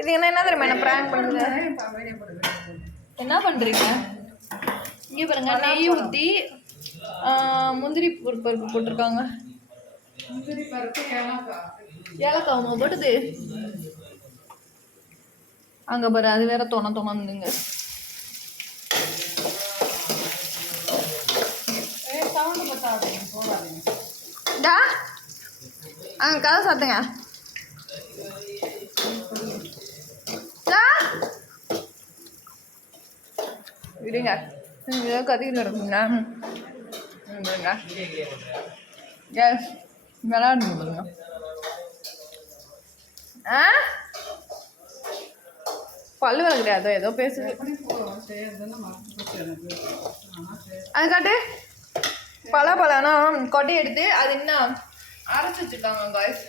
இது என்ன தெரியுமா என்ன ப்ராங்க் பண்ணுங்க? என்ன பண்ணுறீங்க? இங்கே பாருங்க, நெய் ஊற்றி முந்திரி பருப்பு போட்டிருக்காங்க. முந்திரி பருப்பு ஏலக்காவுமா போட்டுது? அங்கே பாரு, அது வேற தொணந்துங்க. கதை சாத்துங்க. விடுங்க, கத்திக்கிட்டு இருக்குங்க. எஸ், விளாடுங்க பாருங்க. பல்லு விளக்குறியா? ஏதோ பேசுது. அது காட்டு. பலாப்பழம்னா கொட்டை எடுத்து அது என்ன அரைச்சி வச்சுருக்காங்க காய்ஸ்.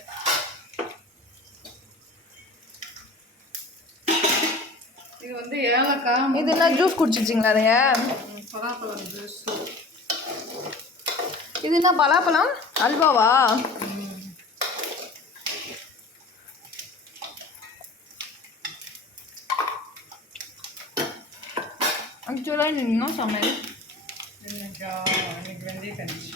இது வந்து ஏலக்காய். இது என்ன ஜூஸ் குடிச்சிச்சிங்களா? அதைய பலாப்பழம் ஜூஸ். இது என்ன பலாப்பழம் அல்வாவா? ஆக்சுவலாக இது இன்னும் சமையல் இன்னைக்கு வெந்தய கஞ்சி.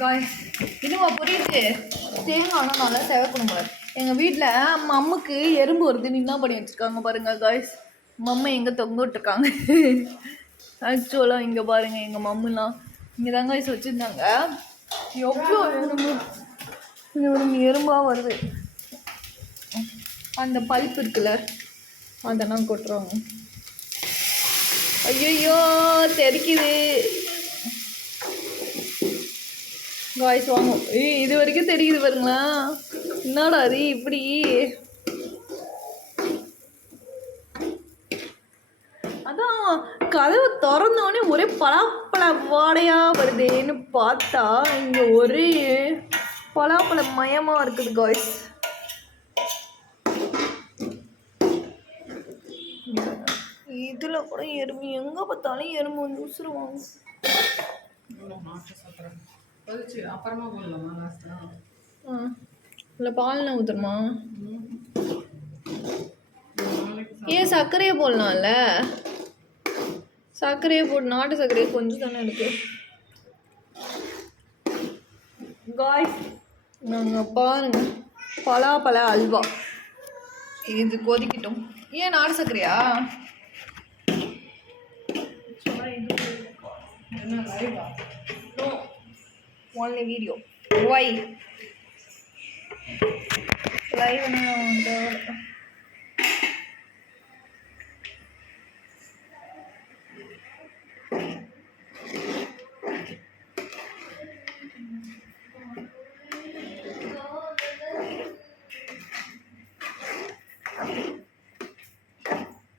காய்ஸ், இன்னும் புரியுது. தேங்காய் ஆனால் நல்லா செவக்கணும் பாரு. எங்கள் வீட்டில் மம்முக்கு எறும்பு வருது. என்ன பண்ணி வச்சுருக்காங்க பாருங்க காய்ஸ். மம்மை எங்கே தொங்க விட்டுருக்காங்க. ஆக்சுவலாக இங்கே பாருங்கள், எங்கள் மம்முலாம் இங்கே தான் காய்ஸ் வச்சுருந்தாங்க. எவ்வளோ எறும்பு, இங்கே ஒரு எறும்பாக வருது. அந்த பல்ப் இருக்குல்ல, அதெல்லாம் கொட்டுறாங்க. ஐயோ தெரிக்குது காய்ஸ். வாங்கும். இது வரைக்கும் தெரியுது பாருங்களா. என்னடா அது இப்படி? அதான் கதவை திறந்தோடனே ஒரே பலாப்பழ வாடையாக வருதேன்னு பார்த்தா இங்கே ஒரே பலாப்பழ மயமாக இருக்குது காய்ஸ். இதில் கூட எறும்பு, எங்கே பார்த்தாலும் எறும்பு வந்து உசுருவாங்க. அப்புறமா போடலாமா? இல்லை பால்னா ஊற்றுமா? ஏன் சர்க்கரையே போடலாம்ல? சர்க்கரையே போட்டு, நாட்டு சர்க்கரையே கொஞ்சம் தானே இருக்கு காய்ஸ். நாங்கள் பாருங்க, பலாப்பழ அல்வா இது கொதிக்கிட்டோம். ஏன் நாட்டு சர்க்கரையா? என்ன லைவா? No, only video. Why? Live na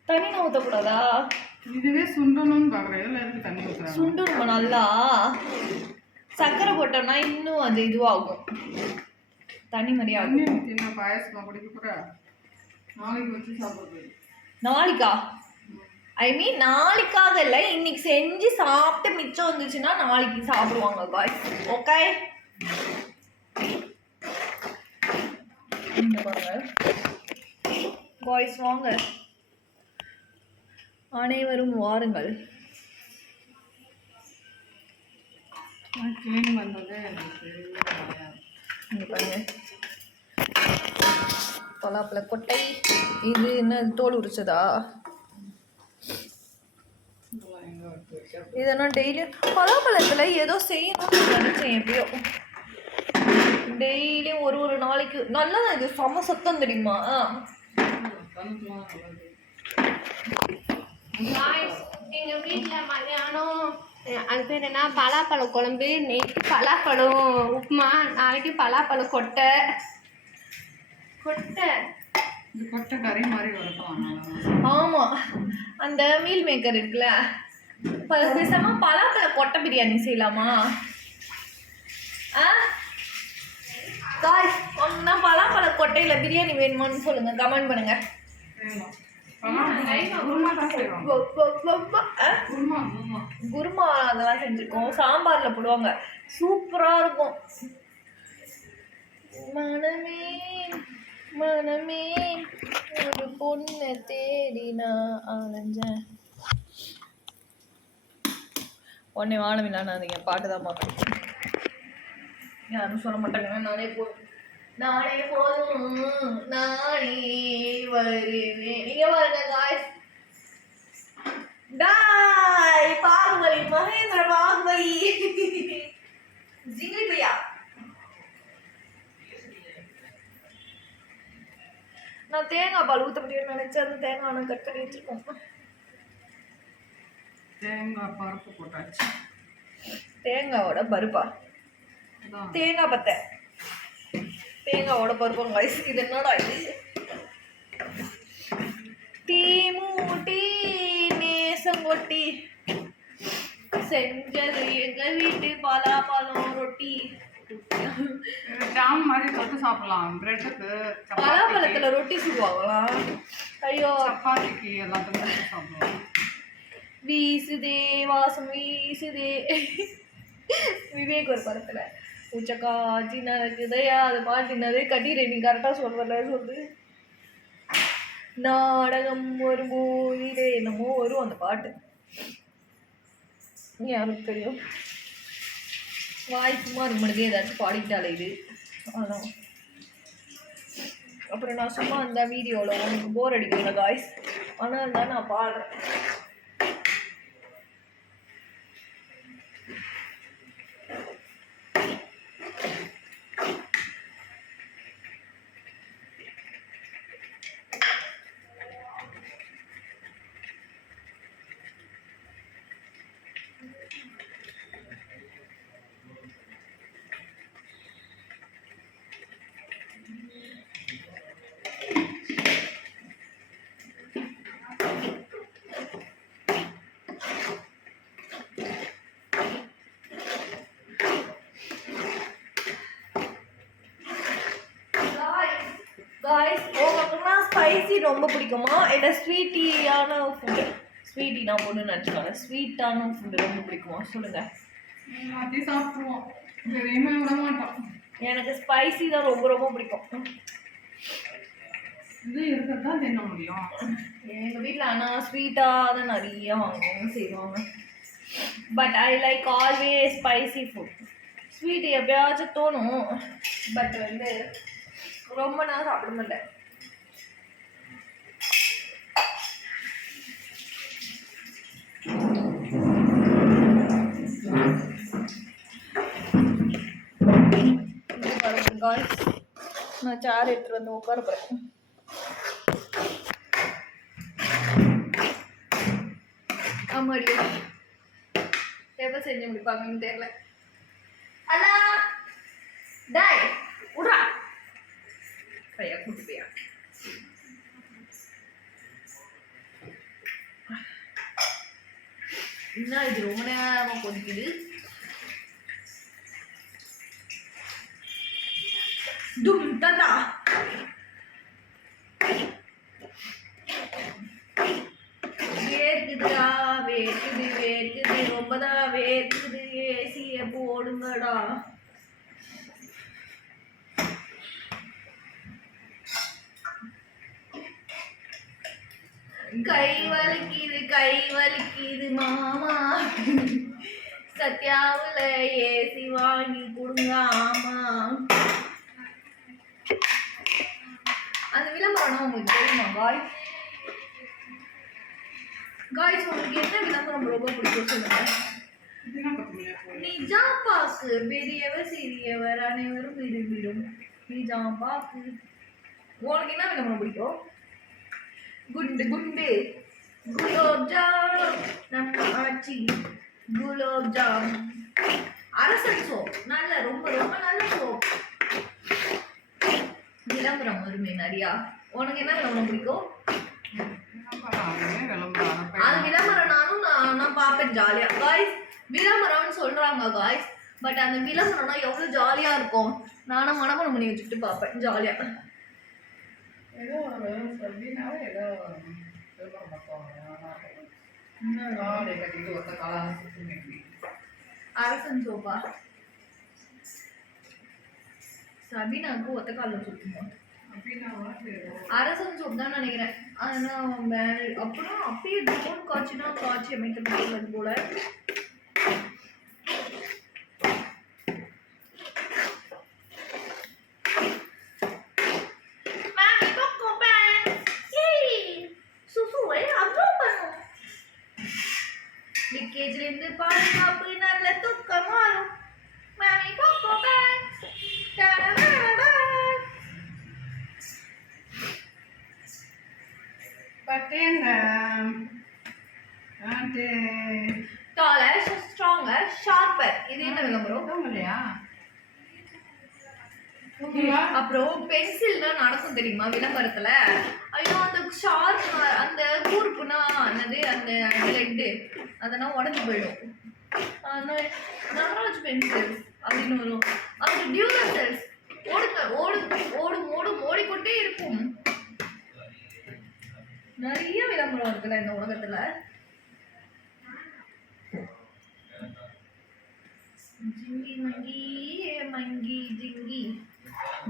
தண்ணி ஊற்றக்கூடாதா? இதுவே சுண்டணும்னு பார்க்குறேன். இதில் இருக்கு தண்ணி ஊற்றுறாங்க. சுண்டணுமா? நல்லா சர்க்கரை போட்டோம்னா இன்னும் அது இதுவாகும். தண்ணி மாதிரியா சின்ன பாயசமாக குடிக்க கூட நாளைக்கு வச்சு சாப்பிடுறது. நாளைக்கா? ஐ மீன் நாளைக்காக இல்லை, இன்னைக்கு செஞ்சு சாப்பிட்டு மிச்சம் வந்துச்சுன்னா நாளைக்கு சாப்பிடுவாங்க காய்ஸ். ஓகே, காய்ஸ் வாங்க, அனைவரும் வாருங்கள். கிளீன் பண்ணுறது பாருங்க, பலாப்பழ கொட்டை. இது என்ன தோல் உரிச்சதா? இதெல்லாம் டெய்லியும் பலாப்பழத்துல ஏதோ செய்யணும்னு நினைச்சேன் எப்பயோ. டெய்லியும் ஒரு நாளைக்கு நல்லா இது செம சத்தம் தெரியுமா? எங்க வீட்டுல மதியானம் அது பேர் என்ன பலாப்பழ குழம்பு, நேற்று பலாப்பழம் உப்புமா, நாளைக்கு பலாப்பழ கொட்டை கொட்டை கொட்டை கறி மாதிரி வரும். ஆமா, அந்த மீல் மேக்கர் இருக்குல்ல, பேசாம பலாப்பழ கொட்டை பிரியாணி செய்யலாமா? காய்ஸ், ஒன்னா பலாப்பழ கொட்டையில பிரியாணி வேணுமான்னு சொல்லுங்க, கமெண்ட் பண்ணுங்க. குருமா அதெல்லாம் செஞ்சிருக்கோம், சாம்பார்ல போடுவாங்க, சூப்பரா இருக்கும். மனமே மனமே ஒரு பொண்ணை தேடி நான் அலைஞ்சேன். உடனே வானவில்லானாதீங்க, பாட்டு தான் பார்க்கணும். யாரும் சொல்ல மாட்டாங்க, நானே போதும் நானே வருவேன். நீங்க பாருங்க காய்ஸ், டாய் பாகுபலி, மகேந்திர பாகுபலி, ஜிங்கிலி பையா. நான் தேங்காய் பால் ஊற்ற முடியும்னு நினைச்சேன், அந்த தேங்காய் நான் கட் பண்ணி வச்சிருக்கோம். தேங்காய் பருப்பு போட்டாச்சு. தேங்காவோட பருப்பா? தேங்காய் பத்தை, தேங்காவோட பருப்பம் காய்ஸ். இது என்னடா இது? டீ மூட்டி நேசங்கொட்டி செஞ்சது எங்க வீட்டு பலாப்பழம் ரொட்டி. ஜாம் மாதிரி தொட்டு சாப்பிடலாம். பிரெட்டுக்கு, பலாப்பழத்துல ரொட்டி சுடுவாங்களா? ஐயோ, சப்பாத்திக்கு எல்லாத்துக்கும் சாப்பிடலாம். வீசுதே வாசம் வீசுதே. விவேக் ஒரு படத்துல உச்சக்காட்சி நடக்குதையா, அது பாட்டினதே கட்டிடு, நீ கரெக்டா சொல்றல சொல்லு. நாடகம் ஒரு போதிலே என்னமோ வரும் அந்த பாட்டு, யாருக்கு தெரியும்? வாய் சும்மா இருக்க மாட்டேது, ஏதாச்சும் பாடிக்கிட்டாலே இது. அதான் அப்புறம் நான் சும்மா அந்த வீடியோவில் உங்களுக்கு போர் அடிக்கல காய்ஸ், ஆனால் தான் நான் பாடுறேன். காய்ஸ், உங்களுக்குலாம் ஸ்பைசி ரொம்ப பிடிக்குமா இல்லை ஸ்வீட்டியான ஃபுட்டு? ஸ்வீட்டி நான் பொண்ணு நினச்சிக்காங்க, ஸ்வீட்டான ஃபுட்டு ரொம்ப பிடிக்குமா சொல்லுங்க. எல்லாத்தையும் சாப்பிடுவோம், எதையுமே விட மாட்டோம். எனக்கு ஸ்பைசி தான் ரொம்ப ரொம்ப பிடிக்கும். இது இருக்கிறதா தின்ன முடியும். எங்கள் வீட்டில் ஆனால் ஸ்வீட்டாக தான் நிறைய வாங்குவாங்க செய்வாங்க. But I like always spicy food. Sweet எப்பயாச்சும் தோணும், பட் வந்து ரொம்ப நான் சாப்பிட மாட்டேன். நான் சேர் எடுத்துட்டு வந்து உட்கார போறேன். ஆமாடி, எப்ப செஞ்சு முடிப்பாங்கன்னு தெரியல. அண்ணா டாய் உட்ரா பையா, கூட்டு பையா. என்ன இது ரொம்ப நேரமா கொதிக்குது. டும் தந்தா வேர்க்குதுடா, வேர்க்குது வேர்க்குது, ரொம்பதான் வேர்க்குது, ஏசிய போடுங்கடா. கை வலிக்குது மாமா, சத்யாவுல ஏசி வாங்கி கொடுங்க. ஆமா, அந்த விளம்பரம்னா உங்களுக்கு தெரியுமா காய்ஸ்? காய்ஸ் உங்களுக்கு என்ன விளம்பரம் ரொம்ப பிடிக்கும் சொல்லுங்க. நிஜாம்பாக்கு பெரியவர் சிறியவர் அனைவரும் விரும்பிடும் நிஜாம்பாக்கு. உனக்கு என்ன விளம்பரம் பிடிக்கும்? குண்டு குண்டு குலோப் ஜாம் நம்ம ஆச்சி குலோப் ஜாம். அரசன் சோப் நல்ல ரொம்ப ரொம்ப நல்ல சோப். விளம்பரம் வருமே நிறையா. உனக்கு என்ன விளம்பரம் பிடிக்கும்? அது விளம்பரம்னாலும் நான் பார்ப்பேன் ஜாலியா. காய்ஸ் விளம்பரம்னு சொல்றாங்க காய்ஸ், பட் அந்த விளம்பரம்னா எவ்வளோ ஜாலியா இருக்கும். நானும் மனமனம் பண்ணி வச்சுட்டு பார்ப்பேன் ஜாலியா. ஏதோ சபினாவே ஏதோ கட்டிட்டு ஒத்த காலம் அரசன் சோப்பா? சபினாவுக்கு ஒத்த காலம் சுத்துமா? அரசன் சோப் தான் நினைக்கிறேன். ஆனால் அப்புறம் அப்பயே டோன் காய்ச்சினா காய்ச்சி அமைக்கிறது போல. லீக்கேஜ்லேருந்து பாதுகாப்பு நல்ல தூக்கம் மாறும். Mamy Poko pants. Taller, stronger, sharper. இது என்ன விளம்பரம் இல்லையா? அப்புறம் பென்சில் தான் நடக்கும் தெரியுமா விளம்பரத்துல? ஐயோ அந்த ஷார்ப் அந்த கூர்ப்புனா என்னது அந்த லெட்டு அதெல்லாம் உடஞ்சி போயிடும். நட்ராஜ் பென்சில் அப்படின்னு வரும். அது டியூரல் செல்ஸ் ஓடுங்க ஓடும் ஓடிக்கொண்டே இருக்கும். நிறைய விளம்பரம் இருக்குல்ல இந்த உலகத்துல. ஜிங்கி மங்கி மங்கி ஜிங்கி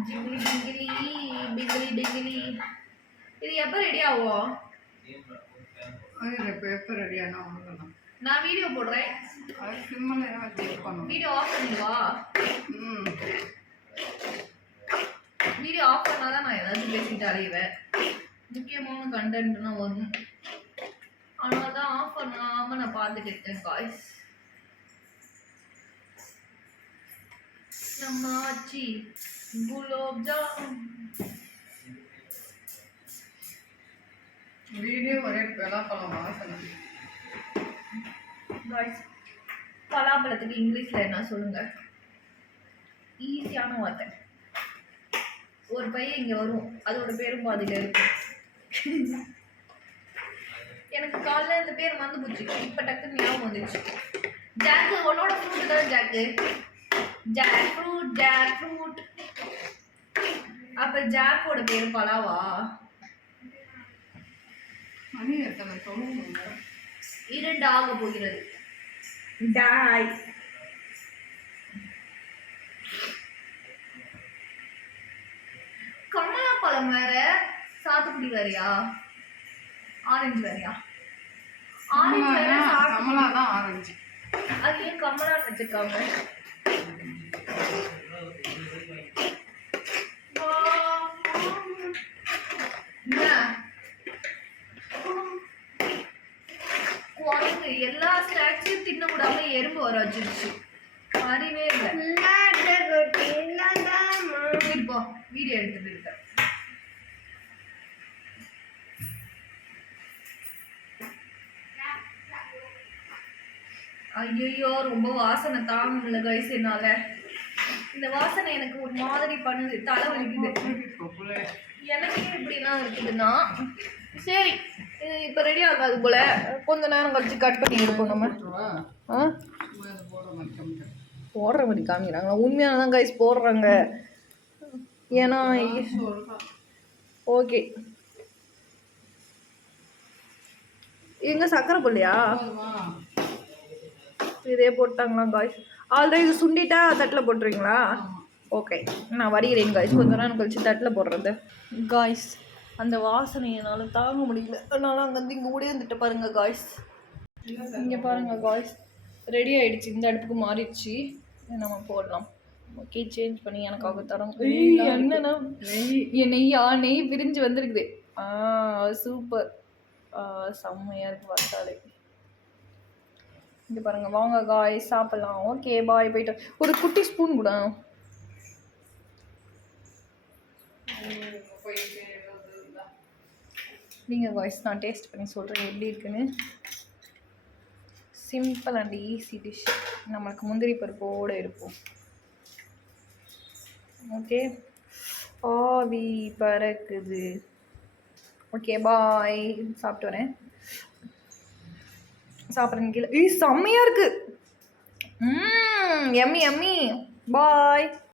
ஜிங்கிலி ஜிங்கிலி பிங்கிலி டிங்கிலி. இது எப்போ ரெடி ஆகும்? எப்போ ரெடியானா நான் வீடியோ போடுறேன். வீடியோ ஆஃப் பண்ணிடுவா. வீடியோ ஆஃப் பண்ணாதான் நான் ஏதாச்சும் பேசிட்டு அலைவேன். முக்கியமான கண்டென்ட்னா வரும். ஆனால் தான் ஆஃப் பண்ணாமல் நான் பார்த்துட்டு இருக்கேன் காய்ஸ். நம்ம ஆச்சி குலோப் ஜாம். வீடியோ ஒரே பலாப்பழம் வாசனை. காய்ஸ் பலாப்பழத்துக்கு இங்கிலீஷில் என்ன சொல்லுங்க? ஈஸியான வார்த்தை. ஒரு பையன் இங்கே வரும், அதோட பேரும் பாதியில் இருக்கும். எனக்கு காலைல இந்த பேர் வந்து போச்சு, இப்போ டக்குன்னு ஞாபகம் வந்துச்சு. ஜாக்கு உன்னோட ஃப்ரூட் தான் ஜாக்கு. Jack fruit. அப்போ ஜாக்கோட பேர் பலாவா? மணி எத்தனை சொல்லுங்க? 2 ஆக போகிறது. டாய். கமலாப்பழம் வேற, சாத்துக்குடி வேறையா, ஆரஞ்சு வேறையா? ஆரஞ்சு வேற, கமலா தான் ஆரஞ்சு. அது ஏன் கமலான்னு வச்சிருக்காங்க? எல்லா ஸ்நாக்ஸையும் தின்ன கூடாம எறும்பு வர வச்சிருச்சு. அறிவே இல்லை. வீடியோ எடுத்துட்டு இருக்க. ஐயோ ரொம்ப வாசனை தாங்க முடியல கைஸ் என்னால. இந்த வாசனை எனக்கு ஒரு மாதிரி பண்ணுது, தலை வலிக்குது. எனக்கே இப்படிலாம் இருக்குதுன்னா சரி, இப்போ ரெடி ஆகாது போல. கொஞ்ச நேரம் கழிச்சு கட் பண்ணி எடுப்போம் நம்ம. போடுற மாதிரி காமிக்கிறாங்களா? உண்மையானதான் கைஸ் போடுறாங்க. ஏன்னா ஓகே எங்க சக்கரை போடலையா? இதே போட்டாங்களா காய்ஸ்? ஆல்ரெடி இது சுண்டிட்டா தட்டில் போட்டுருவீங்களா? ஓகே நான் வருகிறேன் காய்ஸ், கொஞ்ச நேரம் கழிச்சு தட்டில் போடுறது. காய்ஸ் அந்த வாசனை என்னால் தாங்க முடியல, அதனால அங்கேருந்து இங்கே ஓடியாந்துட்டு பாருங்க காய்ஸ். இங்கே பாருங்க காய்ஸ், ரெடி ஆகிடுச்சு. இந்த அடுப்புக்கு மாறிடுச்சு, நம்ம போடலாம். ஓகே சேஞ்ச் பண்ணி எனக்காக தரோம். நெய்லாம் என்னன்னா என் நெய் பிரிஞ்சு வந்திருக்குது. சூப்பர். செம்மையாக இருக்குது பார்த்தாலே. இங்கே பாருங்கள், வாங்க காய்ஸ் சாப்பிட்லாம். ஓகே பாய், போயிட்டு ஒரு குட்டி ஸ்பூன் கூட. நீங்கள் காய்ஸ் நான் டேஸ்ட் பண்ணி சொல்கிறேன் எப்படி இருக்குன்னு. Simple and easy dish. நம்மளுக்கு முந்திரி பருப்போடு இருக்கும். ஓகே, ஆவி பறக்குது. ஓகே பாய், சாப்பிட்டு வரேன். சாப்பிட்றேன் கீழே. செம்மையாக இருக்குது. எம்மி எம்மி. பாய்.